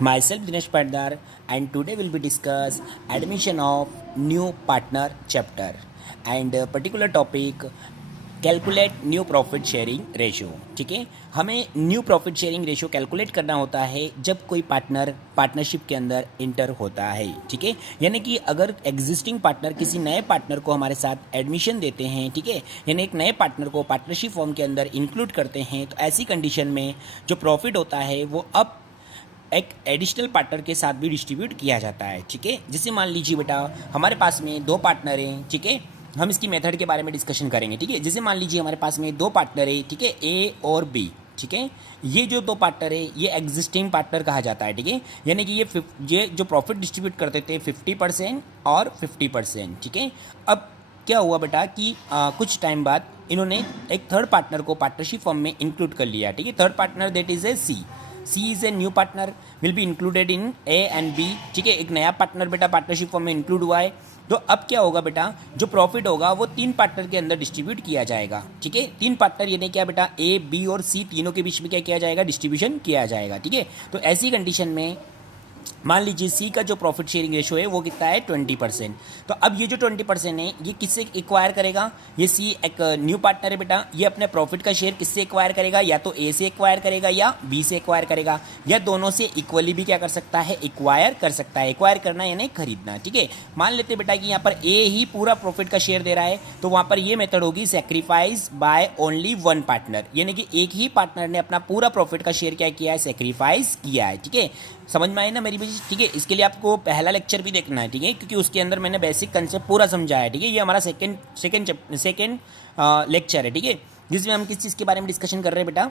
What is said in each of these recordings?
Myself Dinesh Pardar, and today will be discuss admission of new partner chapter and particular topic calculate new profit sharing ratio. ठीक है, हमें new profit sharing ratio calculate करना होता है जब कोई partner partnership के अंदर इंटर होता है। ठीक है, यानी कि अगर एग्जिस्टिंग पार्टनर किसी नए पार्टनर को हमारे साथ एडमिशन देते हैं, ठीक है, यानी एक नए पार्टनर को पार्टनरशिप फॉर्म के अंदर इंक्लूड करते हैं, तो ऐसी कंडीशन में जो प्रॉफिट होता है वो अब एक एडिशनल पार्टनर के साथ भी डिस्ट्रीब्यूट किया जाता है। ठीक है, जैसे मान लीजिए बेटा हमारे पास में दो पार्टनर हैं। ठीक है, हम इसकी मेथड के बारे में डिस्कशन करेंगे। ठीक है, जैसे मान लीजिए हमारे पास में दो पार्टनर है। ठीक है, ए और बी। ठीक है, ये जो दो पार्टनर है ये एग्जिस्टिंग पार्टनर कहा जाता है। ठीक है, यानी कि ये जो प्रॉफिट डिस्ट्रीब्यूट करते थे 50% और 50%। ठीक है, अब क्या हुआ बेटा कि कुछ टाइम बाद इन्होंने एक थर्ड पार्टनर को पार्टनरशिप फॉर्म में इंक्लूड कर लिया। ठीक है, third partner that is a C is a new partner will be included in A and B. ठीक है, एक नया पार्टनर बेटा पार्टनरशिप फॉर्म में इंक्लूड हुआ है। तो अब क्या होगा बेटा, जो प्रॉफिट होगा वो तीन पार्टनर के अंदर डिस्ट्रीब्यूट किया जाएगा। ठीक है, तीन पार्टनर यानी क्या बेटा, ए बी और सी तीनों के बीच में क्या किया जाएगा, डिस्ट्रीब्यूशन किया जाएगा। ठीक है, तो ऐसी कंडीशन में मान लीजिए सी का जो प्रॉफिट शेयरिंग रेशो है वो कितना है 20%। तो अब ये जो 20% है ये किससे एक्वायर करेगा, ये सी एक न्यू पार्टनर है बेटा, ये अपने प्रॉफिट का शेयर किससे एक्वायर करेगा, या तो ए से एक्वायर करेगा या बी से एक्वायर करेगा, या दोनों से इक्वली भी क्या कर सकता है, एक्वायर कर सकता है। एक्वायर करना यानी खरीदना। ठीक है, मान लेते बेटा कि यहाँ पर ए ही पूरा प्रॉफिट का शेयर दे रहा है, तो वहाँ पर ये मेथड होगी sacrifice by only one partner, यानी कि एक ही पार्टनर ने अपना पूरा प्रॉफिट का शेयर क्या किया है, सेक्रीफाइस किया है। ठीक है, समझ में आए ना मेरी बात। ठीक है, इसके लिए आपको पहला लेक्चर भी देखना है। ठीक है, क्योंकि उसके अंदर मैंने बेसिक कंसेप्ट पूरा समझाया है। ठीक है, ये हमारा सेकेंड लेक्चर है। ठीक है, जिसमें हम किस चीज़ के बारे में डिस्कशन कर रहे हैं बेटा,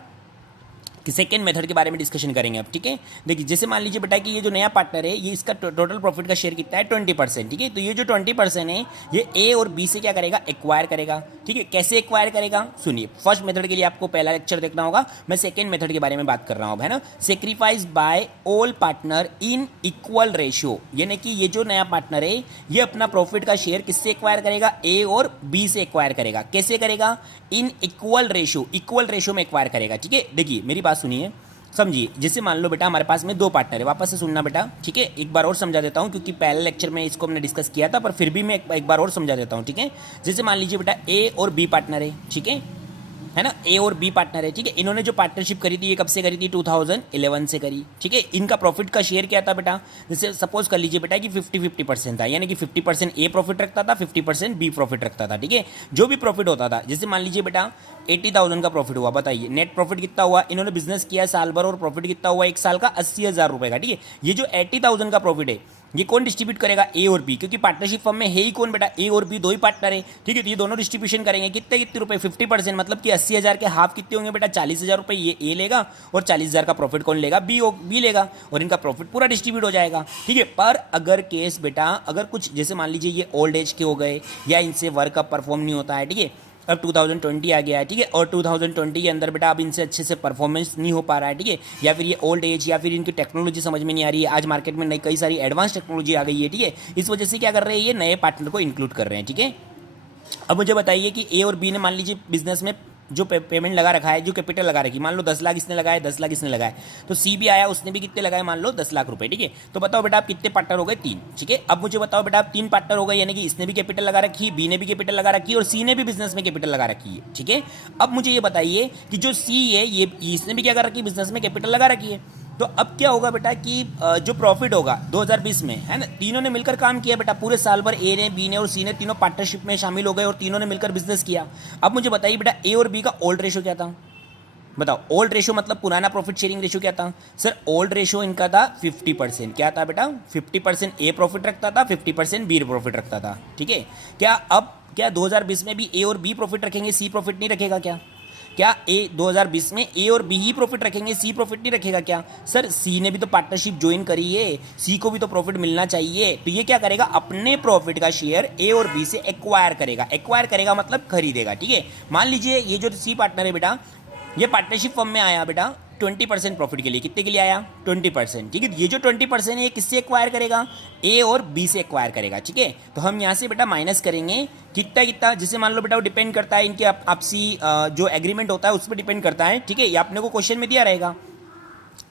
कि सेकेंड मेथड के बारे में डिस्कशन करेंगे अब। ठीक है, देखिए जैसे मान लीजिए बेटा कि ये जो नया पार्टनर है ये इसका टोटल प्रॉफिट का शेयर कितना है 20%। ठीक है, तो ये जो 20% है ये ए और बी से क्या करेगा, एक्वायर करेगा। ठीक है, कैसे एक्वायर करेगा सुनिए, फर्स्ट मेथड के लिए आपको पहला लेक्चर देखना होगा, मैं सेकेंड मेथड के बारे में बात कर रहा हूँ, है ना। Sacrifice by all partner in equal ratio, यानी कि ये जो नया पार्टनर है ये अपना प्रॉफिट का शेयर किससे एक्वायर करेगा, ए और बी से एक्वायर करेगा। कैसे करेगा, इन इक्वल रेशियो में एक्वायर करेगा। ठीक है, देखिए मेरी बात सुनिए, समझिए। जैसे मान लो बेटा हमारे पास में दो पार्टनर है, वापस से सुनना बेटा। ठीक है, एक बार और समझा देता हूं, क्योंकि पहले लेक्चर में इसको हमने डिस्कस किया था, पर फिर भी मैं एक बार और समझा देता हूं। ठीक है, जैसे मान लीजिए बेटा ए और बी पार्टनर है। ठीक है ना, ए और बी पार्टनर है। ठीक है, इन्होंने जो पार्टनरशिप करी थी ये कब से करी थी, 2011 से करी। ठीक है, इनका प्रॉफिट का शेयर क्या था बेटा, जैसे सपोज कर लीजिए बेटा कि 50-50% था, यानी कि 50% ए प्रॉफिट रखता था, 50% बी प्रॉफिट रखता था। ठीक है, जो भी प्रॉफिट होता था, जैसे मान लीजिए बेटा 80,000 का प्रॉफिट हुआ, बताइए नेट प्रॉफिट कितना हुआ, इन्होंने बिजनेस किया साल भर और प्रॉफिट कितना हुआ एक साल का 80,000 रुपए का। ठीक है, ये जो 80,000 का प्रॉफिट है ये कौन डिस्ट्रीब्यूट करेगा, ए और बी, क्योंकि पार्टनरशिप फर्म में है ही कौन बेटा, ए और बी दो ही पार्टनर है। ठीक है, तो ये दोनों डिस्ट्रीब्यूशन करेंगे कितने रुपए, 50%, मतलब कि 80,000 के हाफ कितने होंगे बेटा, 40,000 रुपए ये ए लेगा, और 40,000 का प्रॉफिट कौन लेगा, बी लेगा, और इनका प्रॉफिट पूरा डिस्ट्रीब्यूट हो जाएगा। ठीक है, पर अगर केस बेटा अगर कुछ जैसे मान लीजिए ये ओल्ड एज के हो गए, या इनसे वर्क अब परफॉर्म नहीं होता है। ठीक है, अब 2020 आ गया है। ठीक है, और 2020 के अंदर बेटा अब इनसे अच्छे से परफॉर्मेंस नहीं हो पा रहा है। ठीक है, या फिर ये ओल्ड एज, या फिर इनकी टेक्नोलॉजी समझ में नहीं आ रही है। आज मार्केट में नई कई सारी एडवांस टेक्नोलॉजी आ गई है। ठीक है, इस वजह से क्या कर रहे हैं, ये नए पार्टनर को इंक्लूड कर रहे हैं। ठीक है, अब मुझे बताइए कि ए और बी ने मान लीजिए बिजनेस में जो पेमेंट लगा रखा है, जो कैपिटल लगा रखी, मान लो 10 लाख इसने लगाया, 10 लाख इसने लगाया, तो सी भी आया, उसने भी कितने लगाए, मान लो 10 लाख रुपए। ठीक है, तो बताओ बेटा आप कितने पार्टनर हो गए, तीन। ठीक है, अब मुझे बताओ बेटा आप तीन पार्टनर हो गए, यानी कि इसने भी कैपिटल लगा रखी, बी ने भी कैपिटल लगा रखी, और सी ने भी बिजनेस में कैपिटल लगा रखी है। ठीक है, अब मुझे ये बताइए कि जो सी है ये इसने भी क्या कर रखी, बिजनेस में कैपिटल लगा रखी है। तो अब क्या होगा बेटा कि जो प्रॉफिट होगा 2020 में, है ना, तीनों ने मिलकर काम किया बेटा, पूरे साल भर ए ने, बी ने और सी ने तीनों पार्टनरशिप में शामिल हो गए और तीनों ने मिलकर बिजनेस किया। अब मुझे बताइए बेटा ए और बी का ओल्ड रेशो क्या था, बताओ। ओल्ड रेशो मतलब पुराना प्रॉफिट शेयरिंग रेशो क्या था, सर ओल्ड रेशो इनका था 50%। क्या था बेटा, 50% ए प्रॉफिट रखता था, 50% बी प्रॉफिट रखता था। ठीक है, क्या अब क्या 2020 में भी ए और बी प्रॉफिट रखेंगे, सी प्रॉफिट नहीं रखेगा क्या ए 2020 में ए और बी ही प्रॉफिट रखेंगे, सी प्रॉफिट नहीं रखेगा क्या, सर सी ने भी तो पार्टनरशिप ज्वाइन करी है, सी को भी तो प्रॉफिट मिलना चाहिए। तो ये क्या करेगा, अपने प्रॉफिट का शेयर ए और बी से एक्वायर करेगा मतलब खरीदेगा। ठीक है, मान लीजिए ये जो सी पार्टनर है बेटा, ये पार्टनरशिप फर्म में आया बेटा 20% प्रॉफिट के लिए, कितने के लिए आया, 20%। ठीक है, ये जो 20% है ये किससे एक्वायर करेगा, ए और बी से एक्वायर करेगा। ठीक है, तो हम यहाँ से बेटा माइनस करेंगे कितना, जैसे मान लो बेटा वो डिपेंड करता है इनके आपसी जो एग्रीमेंट होता है उस पर डिपेंड करता है। ठीक है, ये आपने को क्वेश्चन में दिया रहेगा।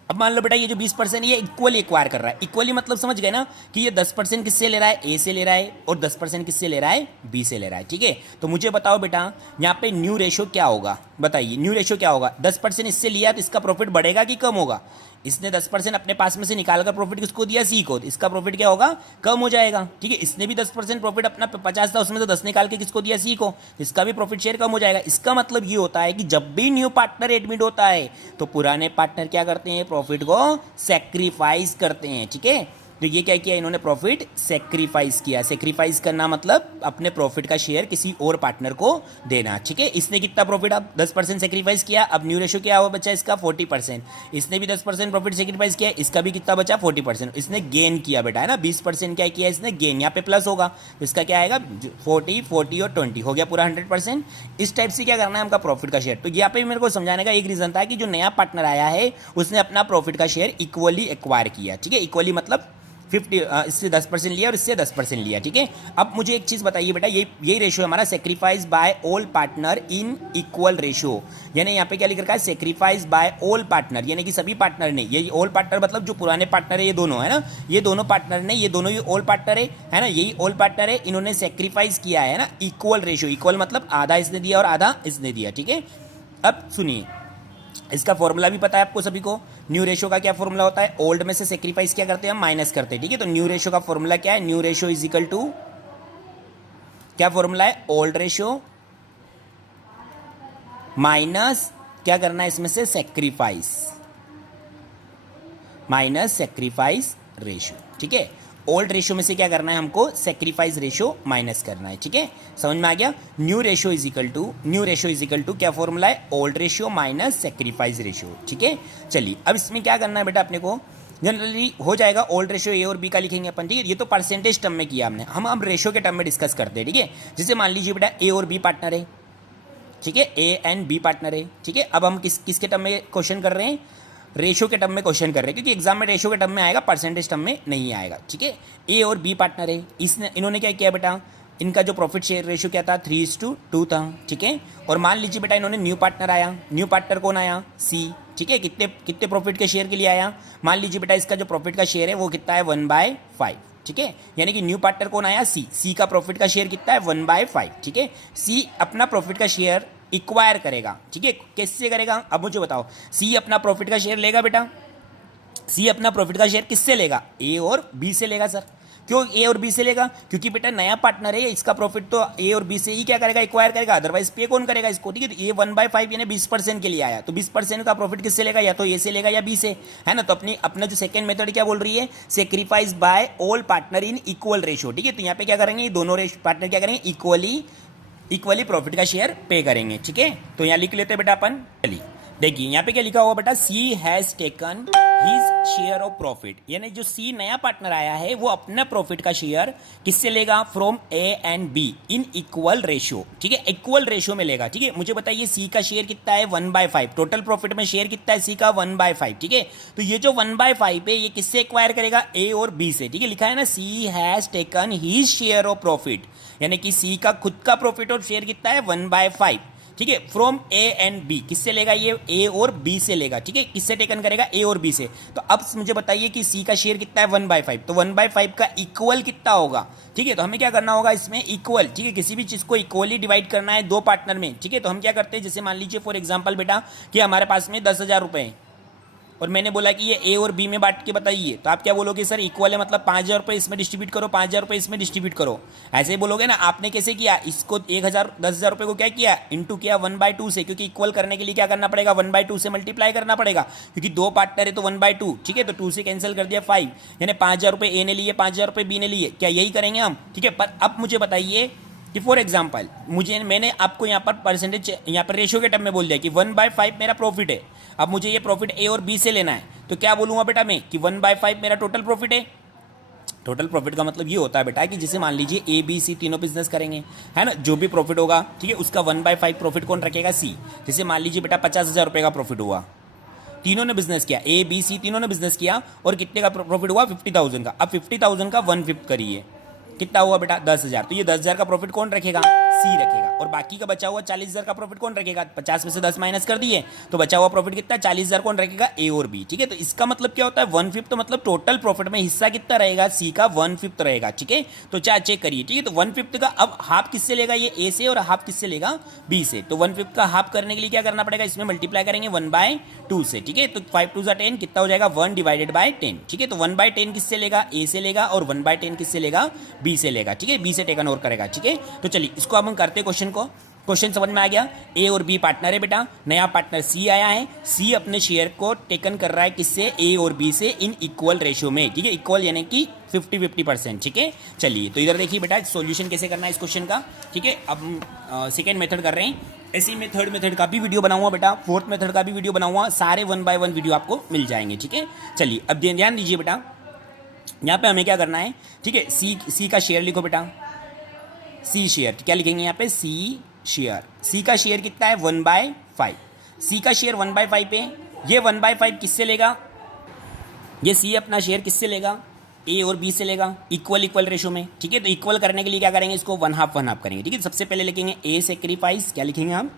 अब मान लो बेटा ये जो 20% ये इक्वली एक्वायर कर रहा है, इक्वली मतलब समझ गए ना कि ये 10% किससे ले रहा है, ए से ले रहा है, और 10% किससे ले रहा है, बी से ले रहा है। ठीक है, तो मुझे बताओ बेटा यहाँ पे न्यू रेशो क्या होगा, बताइए न्यू रेशो क्या होगा। 10% इससे लिया तो इसका प्रॉफिट बढ़ेगा कि कम होगा। इसने 10% अपने पास में से निकालकर प्रॉफिट किसको दिया, सी को, तो इसका प्रॉफिट क्या होगा, कम हो जाएगा। ठीक है, इसने भी 10% प्रॉफिट अपना 50 था उसमें से 10 निकाल के किसको दिया, सी को, तो इसका भी प्रॉफिट शेयर कम हो जाएगा। इसका मतलब ये होता है कि जब भी न्यू पार्टनर एडमिट होता है तो पुराने पार्टनर क्या करते हैं, प्रॉफिट को सेक्रीफाइस करते हैं। ठीक है, तो ये क्या किया इन्होंने, प्रॉफिट सेक्रीफाइस किया। सेक्रीफाइस करना मतलब अपने प्रॉफिट का शेयर किसी और पार्टनर को देना। ठीक है, इसने कितना प्रॉफिट, अब 10% सेक्रीफाइस किया, अब न्यू रेशो क्या हुआ बचा इसका 40%। इसने भी 10% प्रॉफिट सेक्रीफाइस किया, इसका भी कितना बचा 40%। इसने गेन किया बेटा, है ना, 20% क्या किया इसने, गेन। यहाँ पे प्लस होगा तो इसका क्या आएगा 40 40 और 20 हो गया पूरा 100%। इस टाइप से क्या करना है हमका प्रॉफिट का शेयर। तो यहाँ पे मेरे को समझाने का एक रीजन था कि जो नया पार्टनर आया है उसने अपना प्रॉफिट का शेयर इक्वली एक्वायर किया। ठीक है, इक्वली मतलब 50 इससे 10% लिया और इससे 10% लिया। ठीक है, अब मुझे एक चीज बताइए बेटा, यही रेशियो हमारा sacrifice by all partner in equal ratio, यानी यहाँ पे क्या लिख रखा है, सेक्रीफाइस बाय ऑल पार्टनर, यानी कि सभी पार्टनर ने, ये ऑल पार्टनर मतलब जो पुराने पार्टनर है ये दोनों, है ना, ये दोनों पार्टनर ने, ये दोनों ही ऑल पार्टनर है ना, यही ऑल पार्टनर है, इन्होंने सेक्रीफाइस किया है ना, इक्वल रेशियो। इक्वल मतलब आधा इसने दिया और आधा इसने दिया। ठीक है, अब सुनिए, इसका फॉर्मूला भी पता है आपको सभी को। न्यू रेशो का क्या फॉर्मूला होता है, ओल्ड में से सेक्रीफाइस क्या करते हैं हम, माइनस करते हैं। ठीक है, तो न्यू रेशो का फॉर्मूला क्या है, new ratio is equal to, क्या फॉर्मूला है, ओल्ड रेशो माइनस क्या करना है इसमें से, सेक्रीफाइस, माइनस सेक्रीफाइस रेशो। ठीक है, ओल्ड रेशो में से क्या करना है हमको, सेक्रीफाइस रेशो माइनस करना है। ठीक है, समझ में आ गया। New ratio is equal to क्या फॉर्मूला है, old ratio minus sacrifice ratio. ठीक है, चलिए अब इसमें क्या करना है बेटा अपने को, जनरली हो जाएगा ओल्ड रेशो ए और बी का लिखेंगे अपन। ठीक है, ये तो परसेंटेज टर्म में किया हमने, हम अब रेशो के टर्म में डिस्कस करते हैं। ठीक है, जैसे मान लीजिए बेटा ए और बी पार्टनर है। ठीक है, ए एंड बी पार्टनर है। ठीक है, अब हम किसके टर्म में क्वेश्चन कर रहे हैं, रेशो के टर्म में क्वेश्चन कर रहे हैं, क्योंकि एग्जाम में रेशो के टर्म में आएगा, परसेंटेज टर्म में नहीं आएगा। ठीक है, ए और बी पार्टनर है, इन्होंने क्या किया बेटा, इनका जो प्रॉफिट शेयर रेशो क्या था, 3:2 था। ठीक है, और मान लीजिए बेटा इन्होंने न्यू पार्टनर आया, न्यू पार्टनर कौन आया, सी। ठीक है, कितने कितने प्रॉफिट के शेयर के लिए आया, मान लीजिए बेटा इसका जो प्रॉफिट का शेयर है वो कितना है, 1/5। ठीक है, यानी कि न्यू पार्टनर कौन आया, सी का प्रॉफिट का शेयर कितना है, 1/5। ठीक है, सी अपना प्रॉफिट का शेयर इक्वायर करेगा। ठीक है, कैसे करेगा, अब मुझे बताओ, सी अपना प्रॉफिट का शेयर लेगा बेटा, सी अपना प्रॉफिट का शेयर किससे लेगा, ए और बी से लेगा। सर क्यों ए और बी से लेगा, क्योंकि बेटा नया पार्टनर है, इसका प्रॉफिट तो ए और बी से ही क्या करेगा, एक्वायर करेगा, अदरवाइज पे कौन करेगा इसको। ठीक है, तो ए 1/5 यानी 20% के लिए आया, तो 20% का प्रॉफिट किससे लेगा, या तो ए से लेगा या बी से, है ना। तो अपना जो सेकंड मेथड क्या बोल रही है, sacrifice by all partner in equal ratio. ठीक है, तो यहाँ पे क्या करेंगे, दोनों पार्टनर क्या करेंगे, इक्वली प्रॉफिट का शेयर पे करेंगे। ठीक है, तो यहाँ लिख लेते हैं बेटा अपन, चलिए देखिए यहाँ पे क्या लिखा हुआ बेटा, C has taken his share of profit, यानी जो सी नया पार्टनर आया है वो अपना प्रॉफिट का शेयर किससे लेगा, from A and be in equal ratio. ठीक है, इक्वल रेशियो में लेगा। ठीक है, मुझे बताइए सी का शेयर कितना है, 1/5, टोटल प्रॉफिट में शेयर कितना है सी का, 1/5। ठीक है, तो ये जो 1/5 है ये किससे एक्वायर करेगा, ए और बी से। ठीक है, लिखा है ना, C has taken his share of profit, यानी कि सी का खुद का प्रॉफिट और शेयर कितना है, 1/5। ठीक है, फ्रॉम ए एंड बी, किससे लेगा ये, ए और बी से लेगा। ठीक है, किससे टेकन करेगा, ए और बी से। तो अब मुझे बताइए कि सी का शेयर कितना है, 1/5, तो 1/5 का इक्वल कितना होगा। ठीक है, तो हमें क्या करना होगा इसमें, इक्वल। ठीक है, किसी भी चीज को इक्वली डिवाइड करना है दो पार्टनर में। ठीक है, तो हम क्या करते हैं, जैसे मान लीजिए फॉर एग्जाम्पल बेटा कि हमारे पास में 10,000 रुपए हैं और मैंने बोला कि ये ए और बी में बांट के बताइए, तो आप क्या बोलोगे, सर इक्वल है मतलब 5,000 रुपये इसमें डिस्ट्रीब्यूट करो, 5,000 रुपये इसमें डिस्ट्रीब्यूट करो, ऐसे ही बोलोगे ना। आपने कैसे किया, इसको 10,000 रुपये को क्या किया, इंटू किया 1/2 से, क्योंकि इक्वल करने के लिए क्या करना पड़ेगा, 1/2 से मल्टीप्लाई करना पड़ेगा, क्योंकि दो पार्टनर है तो 1/2। ठीक है, तो 2 से कैंसिल कर दिया 5, यानी 5,000 रुपये ए ने लिए, 5,000 रुपये बी ने लिए, क्या यही करेंगे हम। ठीक है, पर अब मुझे बताइए कि फॉर एग्जाम्पल मैंने आपको यहाँ पर परसेंटेज, यहाँ पर रेशियो के टर्म में बोल दिया कि 1/5 मेरा प्रॉफिट है। अब मुझे ये प्रॉफिट ए और बी से लेना है, तो क्या बोलूंगा बेटा मैं कि 1/5 मेरा टोटल प्रॉफिट है। टोटल प्रॉफिट का मतलब ये होता है बेटा कि जैसे मान लीजिए ए बी सी तीनों बिजनेस करेंगे, है ना, जो भी प्रॉफिट होगा, ठीक है, उसका 1/5 प्रॉफिट कौन रखेगा, सी। जैसे मान लीजिए बेटा 50,000 रुपये का प्रॉफिट हुआ, तीनों ने बिजनेस किया, ए बी सी तीनों ने बिजनेस किया, और कितने का प्रॉफिट हुआ, 50,000 का। अब 50,000 का 1/5 करिए, कितना हुआ बेटा, 10,000। तो ये 10,000 का प्रॉफिट कौन रखेगा, सी रखेगा, और बाकी का बचा हुआ 40,000 का प्रॉफिट कौन रखेगा? 50 में से 10 माइनस कर दिए तो बचा हुआ प्रॉफिट कितना? 40,000 कौन रखेगा? ए और बी। ठीक है, तो इसका मतलब क्या होता है? 1/5 मतलब टोटल प्रॉफिट में हिस्सा कितना रहेगा? सी का 1/5 रहेगा। ठीक है, तो चाहे चेक करिए। ठीक है, तो 1/5 का अब हाफ किससे लेगा? ये ए से, और हाफ किससे लेगा? बी से। तो 1/5 का हाफ करने के लिए क्या करना पड़ेगा? इसमें मल्टीप्लाई करेंगे 1/2 से। ठीक है, तो 5 2 10 कितना हो जाएगा? 1 डिवाइडेड बाय 10। ठीक है, तो 1/10 किससे लेगा? ए से लेगा, और 1/10 किससे लेगा? बी से लेगा। ठीक है, बी से टेकन ओवर करेगा। ठीक है, तो चलिए इसको अब हम करते हैं क्वेश्चन को। क्वेश्चन समझ में आ गया? ए और बी पार्टनर है बेटा, नया पार्टनर सी आया है। सी अपने शेयर को टेकन कर रहा है किससे? ए और बी से, इन इक्वल रेशियो में। ठीक है, इक्वल यानी कि 50-50%। ठीक है, चलिए तो इधर देखिए बेटा सॉल्यूशन कैसे करना है इस क्वेश्चन का। ठीक है, अब हम सेकेंड मेथड कर रहे हैं। ऐसे ही मैं थर्ड मेथड का भी वीडियो बनाऊंगा बेटा, फोर्थ मेथड का भी वीडियो बनाऊंगा, सारे 1 by 1 वीडियो आपको मिल जाएंगे। ठीक है, चलिए अब ध्यान दीजिए बेटा, यहाँ पे हमें क्या करना है? ठीक है, सी का शेयर लिखो बेटा, सी शेयर। क्या लिखेंगे यहाँ पे? C share. सी का शेयर कितना है? 1/5। सी का शेयर 1/5 है। ये 1/5 किससे लेगा? ये सी अपना शेयर किससे लेगा? ए और बी से लेगा, इक्वल इक्वल रेशो में। ठीक है, तो इक्वल करने के लिए क्या करेंगे? इसको 1/2 करेंगे। ठीक है, सबसे पहले लिखेंगे ए सेक्रीफाइस। क्या लिखेंगे हम?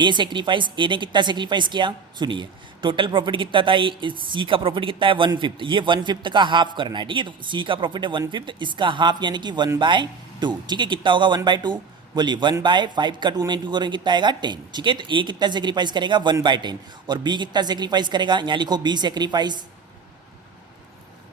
A sacrifice. ए ने कितना सेक्रीफाइस किया? सुनिए, टोटल प्रॉफिट कितना था? सी का प्रॉफिट कितना है? 1/5। ये 1/5 का हाफ करना है। ठीक है, तो सी का प्रॉफिट है 1/5, इसका हाफ यानी कि 1/2। ठीक है, कितना होगा 1/2? बोलिए 1/5 का 2 में 2 करेंगे कितना आएगा? 10। ठीक है, तो ए कितना सेक्रीफाइस करेगा? 1/10। और बी कितना सेक्रीफाइस करेगा? यहाँ लिखो बी सेक्रीफाइस।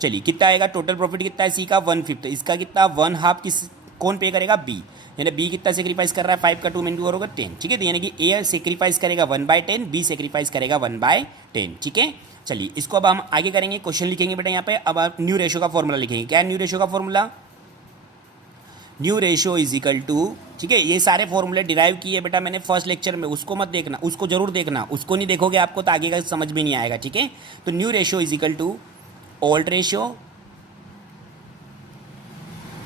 चलिए कितना आएगा? टोटल प्रॉफिट कितना है सी का? 1/5। इसका कितना? 1/2 किस कौन पे करेगा? बी। यानी बी कितना सेक्रीफाइस कर रहा है? 5 का 2 में 2 करोगे 10। ठीक है, तो यानी कि ए सेक्रीफाइस करेगा 1/10, बी सेक्रीफाइस करेगा 1/10। ठीक है, चलिए इसको अब हम आगे करेंगे, क्वेश्चन लिखेंगे बेटा यहाँ पे। अब आप न्यू रेशो का फॉर्मूला लिखेंगे। क्या है न्यू रेशो का formula? New ratio is equal to, ठीक है, ये सारे फॉर्मूले डिराइव किए बेटा मैंने फर्स्ट लेक्चर में, उसको मत देखना, उसको जरूर देखना, उसको नहीं देखोगे आपको तो आगे का समझ में नहीं आएगा। ठीक है, तो new ratio is equal to old ratio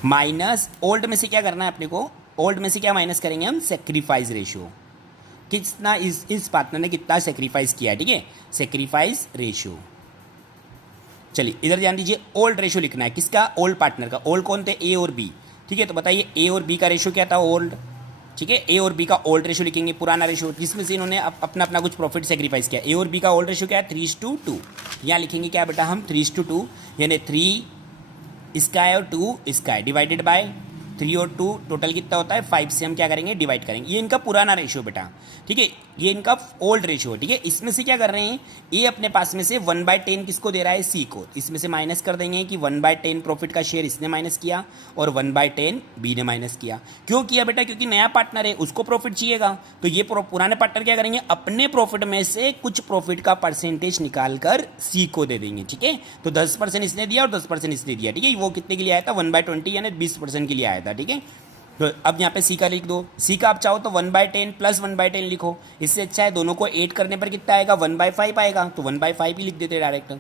minus, old में से क्या करना है अपने को? ओल्ड में से क्या माइनस करेंगे हम? Sacrifice ratio. कितना इस पार्टनर ने कितना सेक्रीफाइस किया है। ठीक है, सेक्रीफाइस रेशियो। चलिए इधर ध्यान दीजिए, ओल्ड रेशियो लिखना है किसका? ओल्ड पार्टनर का। ओल्ड कौन थे? ए और बी। ठीक है, तो बताइए ए और बी का रेशियो क्या था? ओल्ड। ठीक है, ए और बी का ओल्ड रेशियो लिखेंगे, पुराना रेशियो जिसमें से इन्होंने अपना अपना कुछ प्रॉफिट सेक्रीफाइस किया। ए और बी का ओल्ड रेशियो क्या है? 3:2। यहाँ लिखेंगे क्या बेटा हम? 3:2, यानी 3 इसका है और 2 इसका है, डिवाइडेड बाय 3 और 2 टोटल कितना होता है? 5 से हम क्या करेंगे? डिवाइड करेंगे। ये इनका पुराना रेशियो बेटा। ठीक है, ये इनका ओल्ड रेशियो है। ठीक है, इसमें से क्या कर रहे हैं? ये अपने पास में से 1/10 किसको दे रहा है? सी को। इसमें से माइनस कर देंगे कि 1/10 प्रॉफिट का शेयर इसने माइनस किया और 1/10 बी ने माइनस किया। क्यों किया बेटा? क्योंकि नया पार्टनर है, उसको प्रॉफिट चाहिएगा, तो ये पुराने पार्टनर क्या करेंगे? अपने प्रॉफिट में से कुछ प्रॉफिट का परसेंटेज निकाल कर सी को दे देंगे। ठीक है, तो 10% इसने दिया और 10% इसने दिया। ठीक है, वो कितने के लिए आया था? 1/20 यानी 20% के लिए आया था। ठीक है, तो अब यहाँ पे सी का लिख दो। सी का आप चाहो तो 1/10 प्लस 1/10 लिखो, इससे अच्छा है दोनों को 8 करने पर कितना आएगा? 1/5 आएगा, तो 1/5 ही लिख देते डायरेक्ट।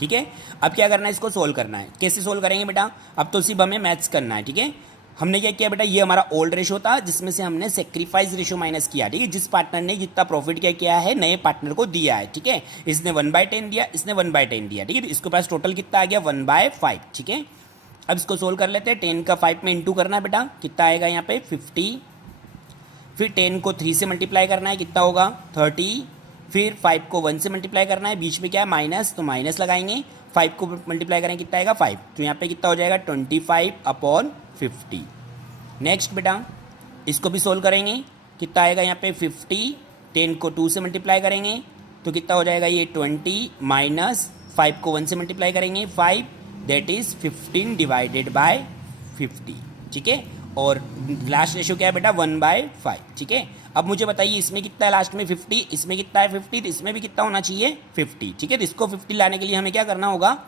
ठीक है, अब क्या करना है? इसको सोल्व करना है। कैसे सोल्व करेंगे बेटा? अब तो सिर्फ हमें मैथ्स करना है। ठीक है, हमने क्या किया बेटा? ये हमारा ओल्ड रेशो था जिसमें से हमने सेक्रीफाइस रेशो माइनस किया। ठीक है, जिस पार्टनर ने जितना प्रॉफिट क्या किया है नए पार्टनर को दिया है। ठीक है, इसने 1/10 दिया, इसने 1/10 दिया। ठीक है, तो इसके पास टोटल कितना आ गया? 1/5। ठीक है, अब इसको सोल्व कर लेते हैं। 10 का 5 में इंटू करना है बेटा, कितना आएगा यहाँ पे? 50। फिर 10 को 3 से मल्टीप्लाई करना है, कितना होगा? 30। फिर 5 को 1 से मल्टीप्लाई करना है, बीच में क्या है? माइनस, तो माइनस लगाएंगे। 5 को मल्टीप्लाई करेंगे कितना आएगा? 5, तो यहाँ पे कितना हो जाएगा? 25/50। नेक्स्ट बेटा इसको भी सोल्व करेंगे, कितना आएगा यहाँ पे? 50। 10 को 2 से मल्टीप्लाई करेंगे तो कितना हो जाएगा? ये 20 माइनस 5 को 1 से मल्टीप्लाई करेंगे 5, दैट इज 15 डिवाइडेड बाय 50। ठीक है, और लास्ट रेशियो क्या है बेटा? 1/5। ठीक है, अब मुझे बताइए इसमें कितना है लास्ट में? 50। इसमें कितना है? 50। तो इसमें भी कितना होना चाहिए? 50। ठीक है, तो इसको 50 लाने के लिए हमें क्या करना होगा?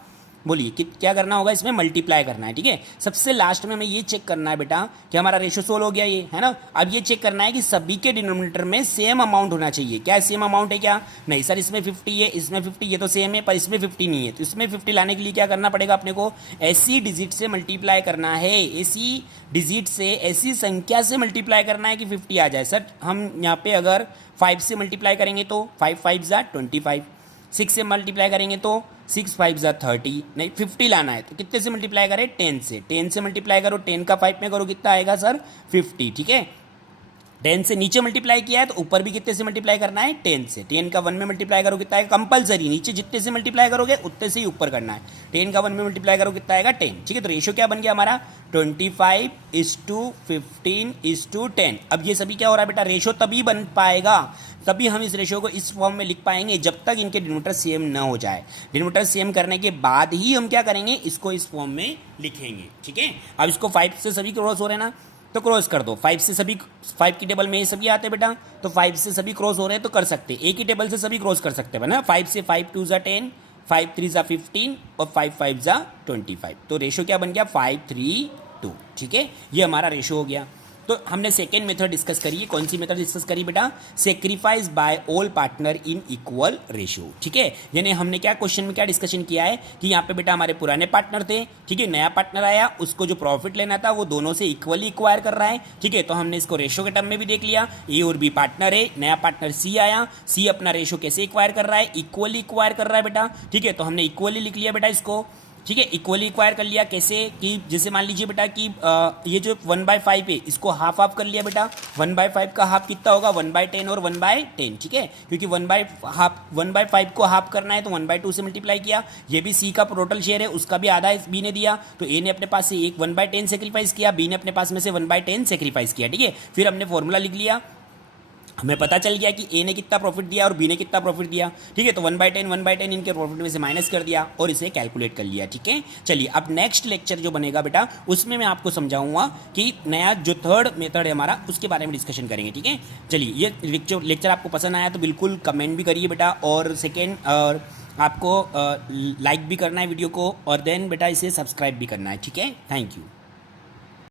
बोलिए क्या करना होगा? इसमें मल्टीप्लाई करना है। ठीक है, सबसे लास्ट में हमें ये चेक करना है बेटा कि हमारा रेशियो सोल्व हो गया ये, है ना। अब ये चेक करना है कि सभी के डिनोमिनेटर में सेम अमाउंट होना चाहिए। क्या सेम अमाउंट है क्या? नहीं सर, इसमें 50 है, इसमें 50, ये तो सेम है, पर इसमें 50 नहीं है। तो इसमें 50 लाने के लिए क्या करना पड़ेगा अपने को? ऐसी डिजिट से मल्टीप्लाई करना है, ऐसी डिजिट से, ऐसी संख्या से मल्टीप्लाई करना है कि 50 आ जाए। सर हम यहाँ पे अगर 5 से मल्टीप्लाई करेंगे तो 5 5 = 25, 6 से मल्टीप्लाई करेंगे तो 6 5 ज़ा 30, नहीं 50 लाना है तो कितने से मल्टीप्लाई करें, 10 से। 10 से मल्टीप्लाई करो, 10 का 5 में करो, कितना आएगा सर, 50, ठीक है। 10 से नीचे मल्टीप्लाई किया है तो ऊपर भी कितने से मल्टीप्लाई करना है, 10 से। 10 का 1 में मल्टीप्लाई करो, कितना आएगा, कंपलसरी, नीचे जितने से मल्टीप्लाई करोगे उतने से ही ऊपर करना है। 10 का 1 में मल्टीप्लाई करो, कितना आएगा, 10, ठीक है। तो रेशियो क्या बन गया हमारा, 25:15:10। अब ये सभी क्या हो रहा है बेटा, रेशियो तभी बन पाएगा, तभी हम इस रेशियो को इस फॉर्म में लिख पाएंगे जब तक इनके डिनोमिनेटर सेम ना हो जाए। डिनोमिनेटर सेम करने के बाद ही हम क्या करेंगे, इसको इस फॉर्म में लिखेंगे, ठीक है। अब इसको 5 से सभी क्रॉस हो रहे हैं ना, तो क्रॉस कर दो। 5 से सभी, 5 की टेबल में ये सभी आते हैं बेटा, तो 5 से सभी क्रॉस हो रहे हैं तो कर सकते हैं, एक ही टेबल से सभी क्रॉस कर सकते हैं ना। 5 से 5 2 ज़ा 10, 5 3 ज़ा 15 और 5 5 ज़ा 25। तो रेशियो क्या बन गया, 5 3 2, ठीक है। ये हमारा रेशियो हो गया। तो हमने सेकेंड मेथड डिस्कस करी है, कौन सी मेथड डिस्कस करी बेटा, sacrifice by all partner in equal ratio, ठीक है। यानी हमने क्या क्वेश्चन में क्या डिस्कशन किया है कि यहाँ पे बेटा हमारे पुराने पार्टनर थे, ठीक है, नया पार्टनर आया, उसको जो प्रॉफिट लेना था वो दोनों से इक्वली इक्वायर कर रहा है, ठीक है। तो हमने इसको रेशियो के टर्म में भी देख लिया, ए और बी पार्टनर है, नया पार्टनर सी आया, सी अपना रेशियो कैसे इक्वायर कर रहा है, इक्वली इक्वायर कर रहा है बेटा, ठीक है। तो हमने इक्वली लिख लिया बेटा इसको, ठीक है, इक्वली इक्वायर कर लिया। कैसे कि जैसे मान लीजिए बेटा कि ये जो 1/5 है इसको हाफ हाफ कर लिया बेटा, 1/5 का हाफ कितना होगा, 1/10 और 1/10, ठीक है। क्योंकि 1/5 को हाफ करना है तो 1/2 से मल्टीप्लाई किया। ये भी सी का टोटल शेयर है, उसका भी आधा बी ने दिया, तो ए ने अपने पास से एक 1/10 सेक्रीफाइस किया, बी ने अपने पास में से 1/10 सेक्रीफाइस किया, ठीक है। फिर हमने फॉर्मूला लिख लिया, हमें पता चल गया कि ए ने कितना प्रॉफिट दिया और बी ने कितना प्रॉफिट दिया, ठीक है। तो 1/10 इनके प्रॉफिट में से माइनस कर दिया और इसे कैलकुलेट कर लिया, ठीक है। चलिए अब नेक्स्ट लेक्चर जो बनेगा बेटा उसमें मैं आपको समझाऊंगा कि नया जो थर्ड मेथड है हमारा उसके बारे में डिस्कशन करेंगे, ठीक है। चलिए ये लेक्चर आपको पसंद आया तो बिल्कुल कमेंट भी करिए बेटा, और सेकेंड और आपको लाइक भी करना है वीडियो को, और देन बेटा इसे सब्सक्राइब भी करना है, ठीक है। Thank you.